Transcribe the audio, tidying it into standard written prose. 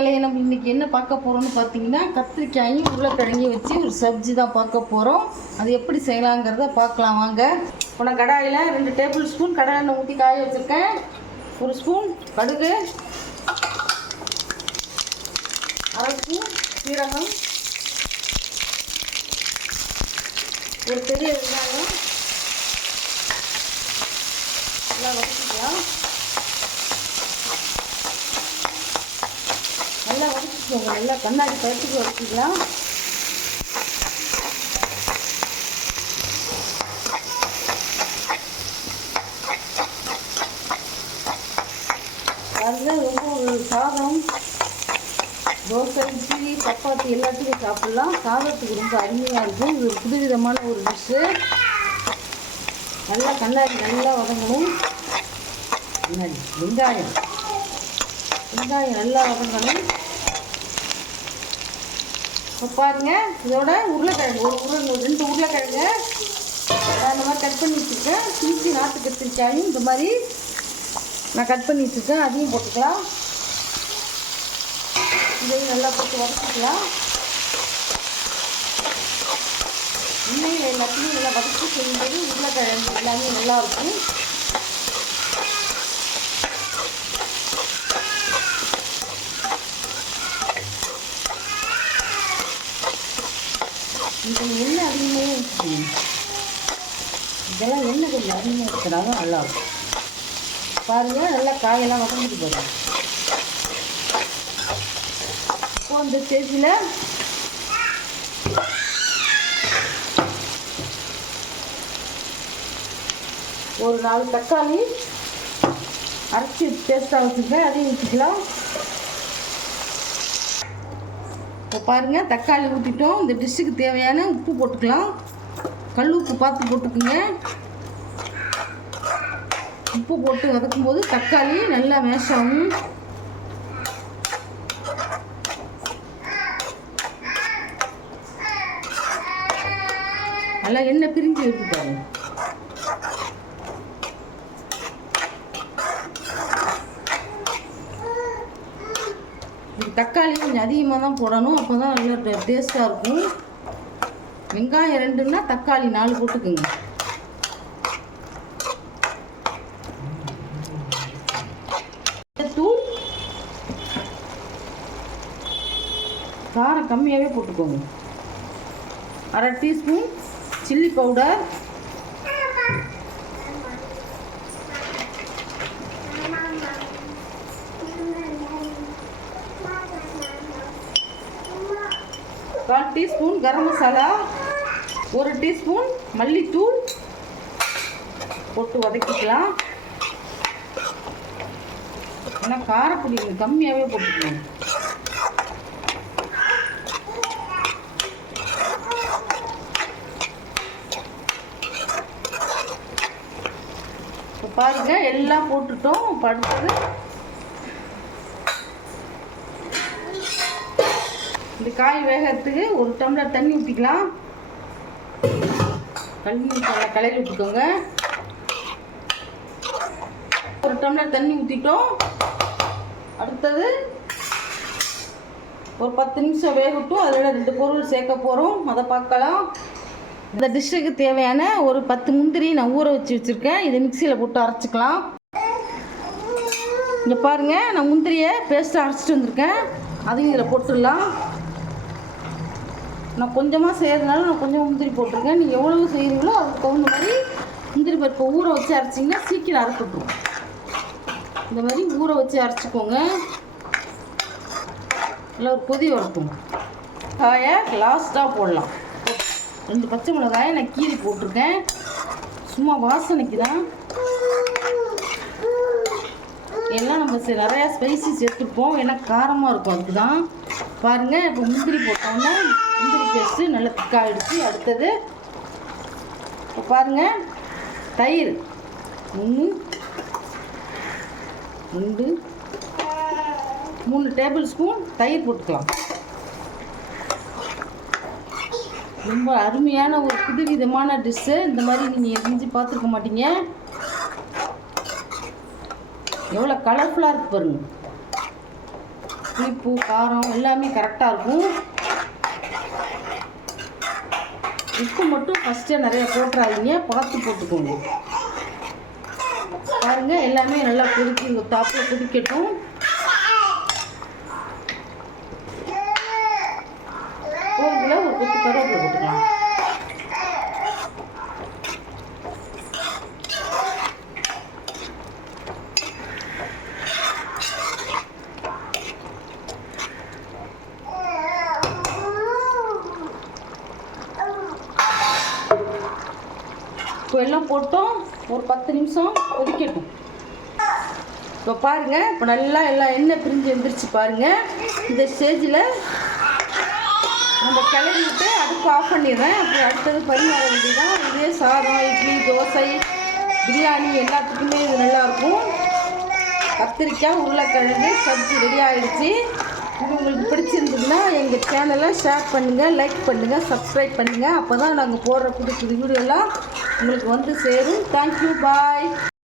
மக்களே, நம்ம இன்றைக்கி என்ன பார்க்க போகிறோம்னு பார்த்தீங்கன்னா, கத்திரிக்காயும் உருளைக்கிழங்கையும் வச்சு ஒரு சப்ஜி தான் பார்க்க போகிறோம். அது எப்படி செய்யலாங்கிறத பார்க்கலாம் வாங்க. இப்போ நான் கடாயில் 2 டேபிள் ஸ்பூன் கடலை எண்ணெய் ஊற்றி காய வச்சுருக்கேன். 1 ஸ்பூன் கடுகு, 1/2 ஸ்பூன் சீரகம், ஒரு பெரிய வெங்காயம் எல்லாம் வதக்கிக்கலாம். நல்லா வதக்கிக்கோங்க, நல்லா கண்ணாடி பழத்துக்கு வதக்கிக்கலாம். அதில் ரொம்ப சாதம், தோசை, இட்லி, சப்பாத்தி எல்லாத்துக்கும் சாப்பிட்லாம். சாதத்துக்கு ரொம்ப அருமையாக இருக்கும். இது ஒரு புதுவிதமான ஒரு டிஷ்ஷு. நல்லா கண்ணாடி நல்லா வதங்கணும். வெங்காயம் நல்லா வதங்கணும். இப்போ பாருங்கள், இதோட உருளைக்கிழங்கு ஒரு 2 உருளைக்கிழங்கு நான் இந்த மாதிரி கட் பண்ணி வச்சுருக்கேன். பீசி நாட்டு கத்திரிக்காயும் இந்த மாதிரி நான் கட் பண்ணி வச்சுருக்கேன். அதையும் போட்டுக்கலாம். இதையும் நல்லா போட்டு வதக்கிக்கலாம். எண்ணெயில் எல்லாத்தையும் நல்லா வதக்கி செய்யும்போது உருளைக்கிழங்கு எல்லாமே நல்லாயிருக்கும். இந்த எண்ணெய் அதிகமாக ஊற்றிக்கணும். இதெல்லாம் எண்ணெய் கொஞ்சம் அதிகமாக ஊற்றினாலும் நல்லாயிருக்கும். பாருங்கள், நல்லா காயெல்லாம் வதங்கிட்டு போகிறோம். இப்போ இந்த ஸ்டேஜில் ஒரு 4 தக்காளி அரைச்சி பேஸ்ட்டாக வச்சுருக்கேன், அதையும் ஊற்றிக்கலாம். இப்போ பாருங்கள், தக்காளி ஊற்றிட்டோம். இந்த டிஷ்ஷுக்கு தேவையான உப்பு போட்டுக்கலாம். கல் உப்பு பார்த்து போட்டுக்குங்க. உப்பு போட்டு வதக்கும் போது தக்காளி நல்லா மேஷ் ஆகும். நல்லா எண்ணெய் பிரிஞ்சு எடுத்து பாருங்க. தக்காளி கொஞ்சம் அதிகமாக தான் போடணும், அப்போ தான் நல்லா டேஸ்ட்டாக இருக்கும். வெங்காயம் 2ன்னா தக்காளி 4 போட்டுக்குங்க. தூள் காரம் கம்மியாகவே போட்டுக்கோங்க. 1/2 teaspoon chilli powder, 1/4 teaspoon garam masala, 1 teaspoon மல்லித்தூள் போட்டு வதக்கிக்கலாம். ஏன்னா காரப்பொடி கம்மியாகவே போட்டுக்கணும். இப்போ பாருங்கள், எல்லாம் போட்டுட்டோம். இப்போ அடுத்தது இந்த காய் வேகிறதுக்கு 1 டம்ளர் தண்ணி ஊற்றிக்கலாம். தண்ணி கலையில் ஊற்றிக்கோங்க. 1 டம்ளர் தண்ணி ஊற்றிட்டோம். அடுத்தது ஒரு 10 நிமிஷம் வேகட்டும். அதில் 2 பொருள் சேர்க்க போகிறோம், அதை பார்க்கலாம். இந்த டிஷ்ஷுக்கு தேவையான ஒரு 10 முந்திரி நான் ஊற வச்சுருக்கேன். இதை மிக்சியில் போட்டு அரைச்சிக்கலாம். இங்கே பாருங்கள், நான் முந்திரியை பேஸ்ட்டாக அரைச்சிட்டு வந்திருக்கேன். அதையும் இதில் போட்டுடலாம். நான் கொஞ்சமாக செய்கிறதுனால நான் கொஞ்சம் முந்திரி போட்டிருக்கேன். நீங்கள் எவ்வளவு செய்கிறீங்களோ அதுக்கு தகுந்த மாதிரி முந்திரி பருப்பை ஊற வச்சு அரைச்சிங்கன்னா சீக்கிரம் அரைக்கட்டும். இந்த மாதிரி ஊற வச்சு அரைச்சிக்கோங்க. நல்லா ஒரு கொதி வரட்டும். காயை லாஸ்ட்டாக போடலாம். 2 பச்சை மிளகாயை நான் கீரி போட்டிருக்கேன், சும்மா வாசனைக்கு தான். எல்லாம் நம்ம நிறையா ஸ்பைசி சேர்த்துப்போம், ஏன்னா காரமாக இருக்கும், அதுக்கு தான். பாருங்கள், இப்போ முந்திரி போட்டோம்னா முந்திரி பேஸ்ட்டு நல்லா திக்காகிடுச்சு. அடுத்தது இப்போ பாருங்கள், தயிர் 1 2 3 டேபிள் ஸ்பூன் தயிர் போட்டுக்கலாம். ரொம்ப அருமையான ஒரு புதுவிதமான டிஷ்ஷு. இந்த மாதிரி நீங்கள் செஞ்சு பார்த்துருக்க மாட்டீங்க. எவ்வளோ கலர்ஃபுல்லாக இருக்குது பாருங்கள். புளிப்பு காரம் எல்லாமே கரெக்டாக இருக்கும். உப்பு மட்டும் ஃபஸ்ட்டே நிறைய போட்டுறாதீங்க, பார்த்து போட்டுக்கோங்க. பாருங்கள் எல்லாமே நல்லா கொதிக்க தாப்பில் கொதிக்கட்டும். கோவிலில் ஒரு கொத்து கருவேப்பிலை போட்டுக்கலாம். இப்போ எல்லாம் போட்டோம், ஒரு 10 நிமிஷம் கொதிக்கட்டும். இப்போ பாருங்கள், இப்போ நல்லா எல்லாம் எண்ணெய் பிரிஞ்சு வந்துருச்சு பாருங்கள். இந்த ஸ்டேஜில் நம்ம கிளறி விட்டு அடுப்பு ஆஃப் பண்ணிடுறேன். அப்புறம் அடுத்தது பரிமாற வேண்டியதான். இதே சாதம், இட்லி, தோசை, பிரியாணி எல்லாத்துக்குமே இது நல்லாயிருக்கும். கத்திரிக்காய் உருளைக்கிழங்கு சப்ஜி ரெடி ஆகிடுச்சு. இது உங்களுக்கு பிடிச்சிருந்ததுன்னா எங்கள் சேனலை ஷேர் பண்ணுங்கள், லைக் பண்ணுங்கள், சப்ஸ்கிரைப் பண்ணுங்கள். அப்போ தான் நாங்கள் போடுற புது புது வீடியோலாம் உங்களுக்கு வந்து சேரும். தேங்க்யூ, பாய்.